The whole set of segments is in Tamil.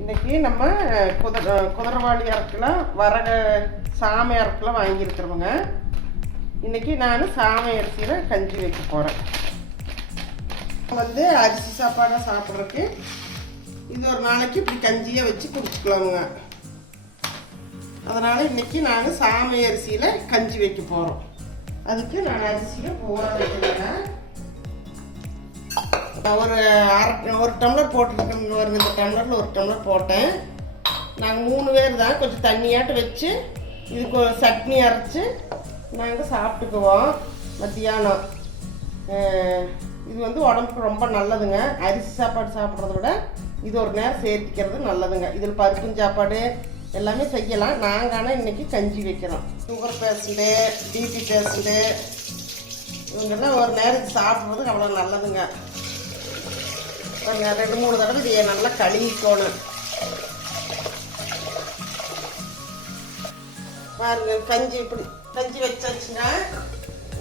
இன்னைக்கு நம்ம குதிரவாளி அரைக்கலாம் வரக சாமை அரைக்கலாம் வாங்கியிருக்கிறவங்க. இன்னைக்கு நான் சாமை அரிசியில் கஞ்சி வைக்க போகிறேன். அரிசி சாப்பாடாக சாப்பிட்றதுக்கு இது ஒரு நாளைக்கு இப்படி கஞ்சியாக வச்சு குடிச்சுக்கலாமுங்க. அதனால் இன்னைக்கு நான் சாமை அரிசியில் கஞ்சி வைக்க போகிறோம். அதுக்கு நான் அரிசியில் ஊற வைக்கிறேன். ஒரு டம்ளர் போட்டுருக்கேன். இந்த டம்ளரில் ஒரு டம்ளர் போட்டேன். நாங்கள் 3 பேர் தான். கொஞ்சம் தண்ணியாட்டு வச்சு இதுக்கு ஒரு சட்னி அரைச்சி நாங்கள் சாப்பிட்டுக்குவோம் மத்தியானம். இது உடம்புக்கு ரொம்ப நல்லதுங்க. அரிசி சாப்பாடு சாப்பிட்றத விட இது ஒரு நேரம் சேர்த்திக்கிறது நல்லதுங்க. இதில் பருப்பும் சாப்பாடு எல்லாமே செய்யலாம். நாங்கள் ஆனால் இன்றைக்கி கஞ்சி வைக்கிறோம். சுகர் பேஷண்ட்டு, பிபி பேஷண்ட்டு இவங்கெல்லாம் ஒரு நேரம் சாப்பிட்றதுக்கு அவ்வளோ நல்லதுங்க. 2-3 தடவை இதை நல்லா கழுவிக்கணும். பாருங்க, கஞ்சி இப்படி கஞ்சி வச்சாச்சுன்னா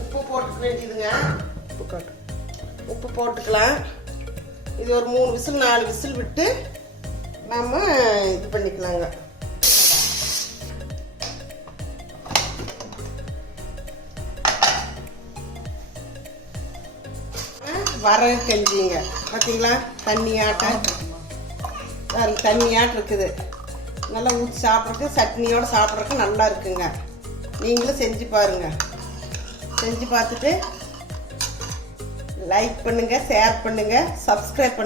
உப்பு போட்டுக்க வேண்டியதுங்க. உப்பு போட்டுக்கலாம். இது ஒரு 3 விசில் 4 விசில் விட்டு நம்ம இது பண்ணிக்கலாங்க. வரகு கஞ்சிங்க பார்த்தீங்களா, தண்ணியாட்டம் இருக்குது. நல்லா ஊற்றி சாப்பிட்றதுக்கு சட்னியோடு சாப்பிட்றதுக்கு நல்லா இருக்குங்க. நீங்களும் செஞ்சு பாருங்கள். செஞ்சு பார்த்துட்டு லைக் பண்ணுங்கள், ஷேர் பண்ணுங்கள், சப்ஸ்கிரைப் பண்ணுங்கள்.